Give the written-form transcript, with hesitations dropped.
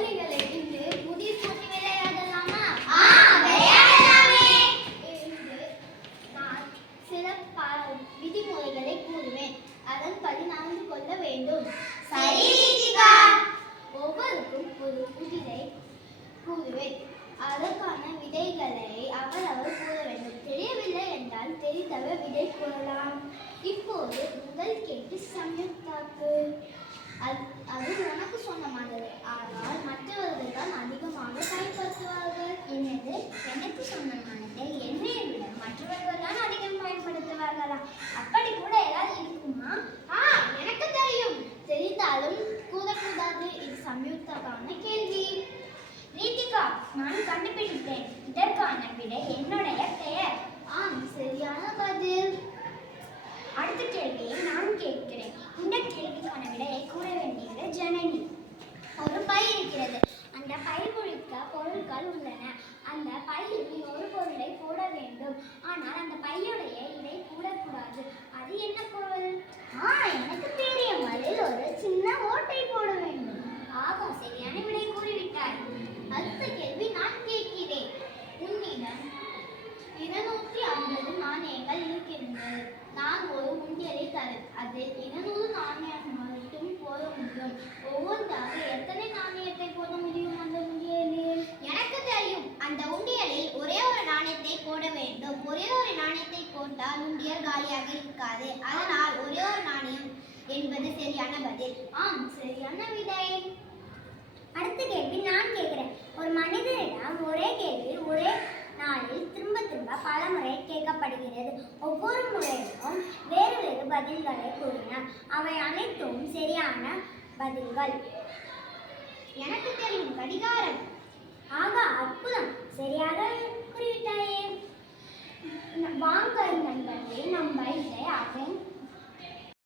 குழந்தைகளை இன்று புதிர் போட்டி விளையாடலாமா? விளையாடலாமே. இன்று நான் சில விதிமுறைகளை கூறுவேன், அதன்படி நடந்து கொள்ள வேண்டும். சரி ரீதிகா. ஒவ்வொருக்கும் ஒரு புதிரை கூறுவேன், அதற்கான விடைகளை அவரவர் கூற வேண்டும். தெரியவில்லை என்றால் தெரிந்தவர் விடை கூறலாம். இப்போது முதல் கேள்வி சம்யுக்தாக்கு. அது உனக்கு சொன்ன மாதிரி, ஆனால் மற்றவர்கள் தான் அதிகமாக பயன்படுத்துவார்கள். என்னது? எனக்கு சொந்தமானதை என்னை விட மற்றவர்கள் தான் அதிகம் பயன்படுத்துவார்களா? அப்படி கூட ஏதாவது இருக்குமா? எனக்கு தெரியும். தெரிந்தாலும் கூறக்கூடாது. இது சம்யுக்தாக்கான கேள்வி. ரீதிகா, நான் கண்டுபிடித்தேன். இதற்கான விடை என்னுடைய பெயர். சரியான பதில். அடுத்த கேள்வியை நான் கேட்கிறேன். இந்த கேள்விக்கான விடையை கூற வேண்டியது ஜனனி. ஒரு பை இருக்கிறது. அந்த பை முழுக்க பொருட்கள் உள்ளன. அந்த பையில் ஒரு பொருளை போட வேண்டும். ஆனால் அந்த பையுடைய இடை கூடக்கூடாது. அது என்ன பொருள்? எனக்கு தெரியும். அதில் ஒரு சின்ன ஓட்டை போட வேண்டும். ஆகா, சரியான விடை கூறிவிட்டார். அடுத்த கேள்வி நான் கேட்கிறேன். உன்னிடம் 250 நாணயங்கள் இருக்கின்றது. நான் ஒரு உண்டியலை தரேன். அதில் 200 நாணயம் மட்டும் போட முடியும். ஒவ்வொன்றாக எத்தனை நாணயத்தை போட முடியும் அந்த உண்டியலில்? எனக்கு தெரியும். அந்த உண்டியலில் ஒரே ஒரு நாணயத்தை போட வேண்டும். ஒரே ஒரு நாணயத்தை போட்டால் உண்டியல் காலியாக இருக்காது. அதனால் ஒரே ஒரு நாணயம் என்பது சரியான பதில். சரியான விடை. அடுத்த கேள்வி நான் கேட்கிறேன். ஒரு மனிதரிடம் ஒரே கேள்வி ஒரே நாளில் திரும்ப திரும்ப பல முறை கேட்கப்படுகிறது. ஒவ்வொரு முறையும் வேறு வேறு பதில்களை கூறினார். அவை அனைத்தும் சரியான பதில்கள். எனக்கு தெரியும், கடிகாரம். ஆகா, அற்புதம், சரியாக குறிவிட்டாயே. வாங்க நண்பர்களே, நம்ம இதை அவன்